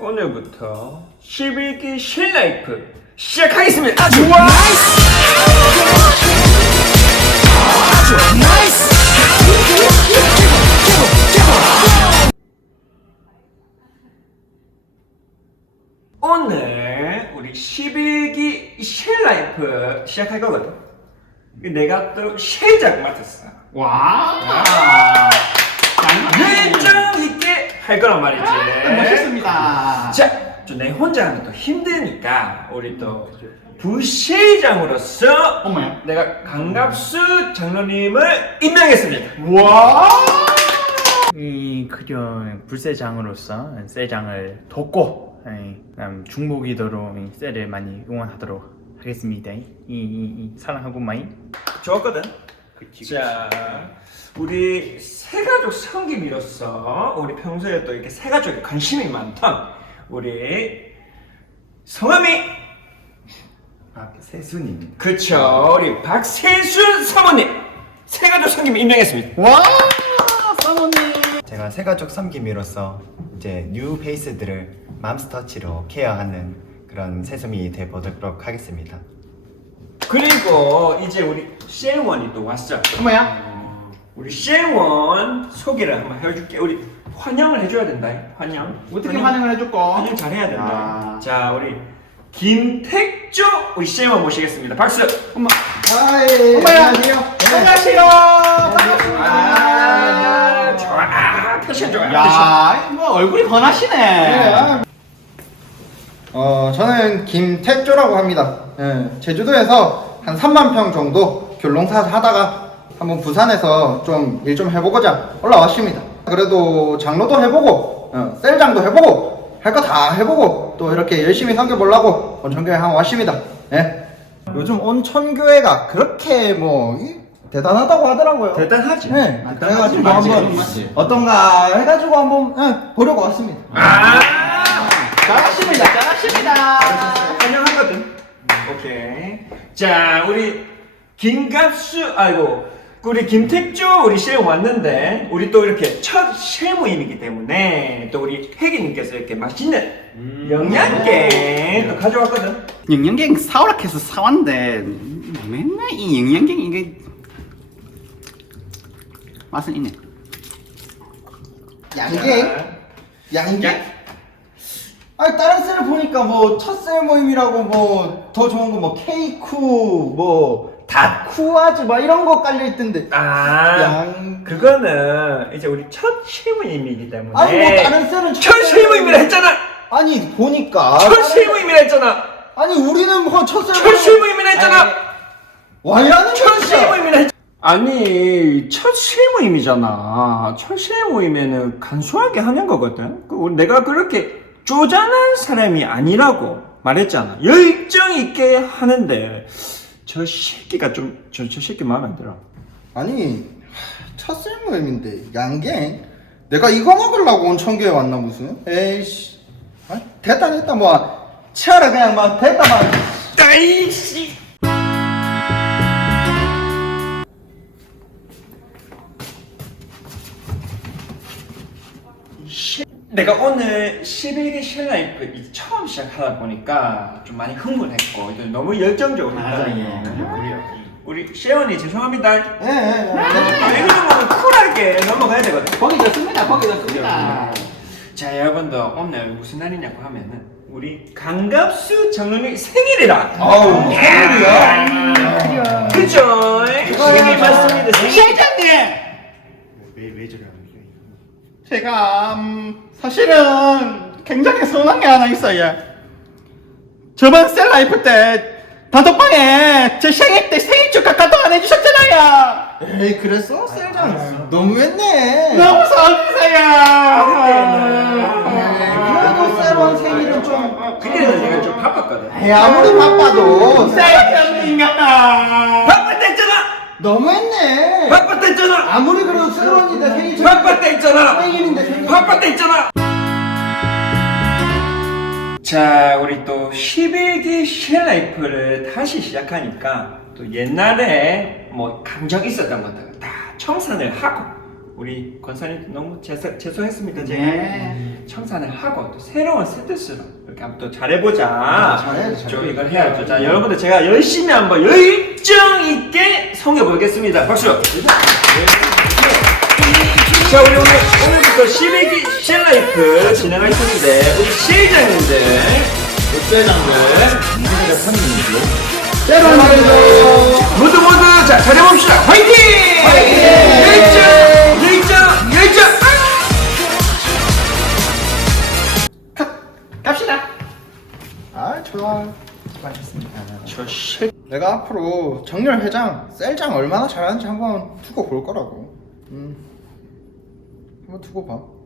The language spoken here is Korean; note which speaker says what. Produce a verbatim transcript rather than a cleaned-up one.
Speaker 1: 오늘부터 십일 기 실라이프 시작하겠습니다. 아주
Speaker 2: 우와! 나이스! 아주 나이스!
Speaker 1: 오늘 우리 십일 기 실라이프 시작할 거거든. 내가 또 실작 맡았어.
Speaker 3: 와.
Speaker 1: 열정 있게 할 거란 말이지.
Speaker 3: 아, 멋있습니다.
Speaker 1: 자, 내 혼자 하면 또 힘드니까 우리 또 부실장으로서
Speaker 3: 어머야.
Speaker 1: 내가 강갑수 장로님을 임명했습니다.
Speaker 3: 와.
Speaker 4: 이 그런 불세장으로서 세장을 돕고 그다음 중보기도로 셀을 많이 응원하도록 하겠습니다. 이, 이, 이 사랑하고 많이
Speaker 1: 좋았거든. 자, 우리 새가족 성김이로서 우리 평소에 또 이렇게 새가족에 관심이 많던 우리 성함이
Speaker 2: 박세수님.
Speaker 1: 그쵸, 우리 박세순 사모님 새가족 성김 임명했습니다.
Speaker 3: 와. 사모님.
Speaker 2: 제가 새가족 섬김이로서 이제 뉴 페이스들을 맘스터치로 케어하는 그런 새솜이 되보도록 하겠습니다.
Speaker 1: 그리고 이제 우리 셰원이 또 왔어.
Speaker 3: 어머야.
Speaker 1: 우리 셰원 소개를 한번 해줄게. 우리 환영을 해줘야 된다. 환영.
Speaker 3: 어떻게 환영을 해줄 거?
Speaker 1: 환영 잘해야 된다.
Speaker 3: 아.
Speaker 1: 자, 우리 김택조 우리 셰원 모시겠습니다. 박수.
Speaker 3: 엄마.
Speaker 2: 아이,
Speaker 3: 어머야.
Speaker 2: 안녕하세요.
Speaker 3: 안녕하세요.
Speaker 1: 아, 좋아. 아, 패션 좋아. 패션.
Speaker 3: 야, 뭐 얼굴이 번하시네.
Speaker 5: 네, 어, 저는 김택조라고 합니다. 예, 제주도에서 한 삼만 평 정도 귤농사 하다가 한번 부산에서 좀 일 좀 해보고자 올라왔습니다. 그래도 장로도 해보고, 어, 셀장도 해보고, 할 거 다 해보고, 또 이렇게 열심히 섬겨보려고 온천교회 한번 왔습니다. 예. 요즘 온천교회가 그렇게 뭐, 이, 대단하다고 하더라고요.
Speaker 1: 대단하지.
Speaker 5: 네,
Speaker 3: 아,
Speaker 5: 그래가지고
Speaker 3: 맞지,
Speaker 5: 한번
Speaker 3: 맞지.
Speaker 5: 어떤가 해가지고 한번 예, 보려고 왔습니다.
Speaker 1: 아,
Speaker 3: 잘하십니다. 잘하십니다.
Speaker 1: 환영하거든. 오케이. 자, 우리 김갑수, 아이고, 우리 김택조 우리 셰 왔는데, 우리 또 이렇게 첫 셰 모임이기 때문에, 또 우리 혜기님께서 이렇게 맛있는 영양갱 또 가져왔거든.
Speaker 3: 영양갱 사오라 해서 사왔는데 맨날 이 영양갱 이게 맛은 있네.
Speaker 5: 양갱? 양갱? 아니 다른 셀을 보니까 뭐 첫 셀 모임이라고 뭐 더 좋은 거 뭐 케이쿠 뭐 다쿠아즈 막 이런 거 깔려 있던데.
Speaker 1: 아,
Speaker 5: 양-
Speaker 1: 그거는 이제 우리 첫 셰 모임이기 때문에.
Speaker 5: 아니 뭐 다른 셀은
Speaker 1: 첫 셰 모임이라 했잖아.
Speaker 5: 아니 보니까
Speaker 1: 첫 셰 모임이라 했잖아.
Speaker 5: 아니 우리는 뭐 첫 셀
Speaker 1: 첫 셰 모임이라 했잖아.
Speaker 5: 와이라는
Speaker 1: 첫 셰 모임이라 했. 아니, 첫 셰 모임이잖아. 첫 셰 모임에는 간소하게 하는 거거든. 그 우리 내가 그렇게 쪼잔한 사람이 아니라고 말했잖아. 열정 있게 하는데 저 새끼가 좀 저 저 새끼 마음에 안 들어.
Speaker 5: 아니 첫 셀 모임인데 양갱? 내가 이거 먹으려고 온천교회 왔나 무슨? 에이씨. 아니, 됐다 됐다 뭐 치아라 그냥 막 됐다 막.
Speaker 1: 아이씨. 내가 오늘 십일 기 실라이프 이제 처음 시작하다 보니까 좀 많이 흥분했고 또 너무 열정적으로
Speaker 3: 맞아,
Speaker 1: 했다.
Speaker 3: 예.
Speaker 1: 우리 셰원이 죄송합니다.
Speaker 5: 예, 예, 예.
Speaker 1: 이거 좀 쿨하게 넘어가야 되거든.
Speaker 3: 거기 좋습니다. 거기 좋습니다.
Speaker 1: 자, 여러분들 오늘 무슨 날이냐고 하면은 우리 강갑수 장로님 생일이라.
Speaker 5: 아우 생일이야?
Speaker 1: 그죠? 생일 맞습니다. 생일.
Speaker 3: 실장님.
Speaker 2: 왜왜 저래?
Speaker 3: 제가 음, 사실은 굉장히 서운한 게 하나 있어요. 저번 셀라이프 때 단톡방에 제 생일 때 생일 축하 카톡 안 해주셨잖아요.
Speaker 5: 에이 그랬어? 셀장 너무했네.
Speaker 3: 너무 서운해요.
Speaker 5: 그래도 셀원 생일은 좀
Speaker 1: 그때는 내가 좀 바빴거든.
Speaker 5: 에이, 아무리 바빠도
Speaker 3: 셀장님가
Speaker 1: 바빴다 했잖아.
Speaker 5: 너무했네.
Speaker 1: 바빴다 했잖아.
Speaker 5: 아무리 그래도 셀원인데 생일
Speaker 1: 바빴다 했잖아.
Speaker 5: 생일인데 생일
Speaker 1: 바빴다 했잖아. 자, 우리 또 십일 기 실라이프를 다시 시작하니까 또 옛날에 뭐 감정 있었던 것들 다 청산을 하고 우리 권사님 너무 죄송, 죄송했습니다. 제가
Speaker 3: 네.
Speaker 1: 청산을 하고 또 새로운 세트스로 이렇게 한번 또 잘해보자.
Speaker 5: 아, 잘해야지,
Speaker 1: 좀
Speaker 5: 잘해야지.
Speaker 1: 이걸 해야죠. 자, 여러분들 제가 열심히 한번 열정 있게 성겨보겠습니다. 박수. 자, 우리 오늘 오늘부터 십일 기 쉘라이프 진행할 텐데 우리 실장님들, 실장들, 모두 모두 자 잘해봅시다. 화이팅! 화이팅! 열정, 열정, 열정.
Speaker 3: 갑시다.
Speaker 5: 아 좋아. 수고하셨습니다.
Speaker 1: 저 실.
Speaker 5: 내가 앞으로 정렬 회장, 셀장 얼마나 잘하는지 한번 두고 볼 거라고. 음. 한번 두고 봐.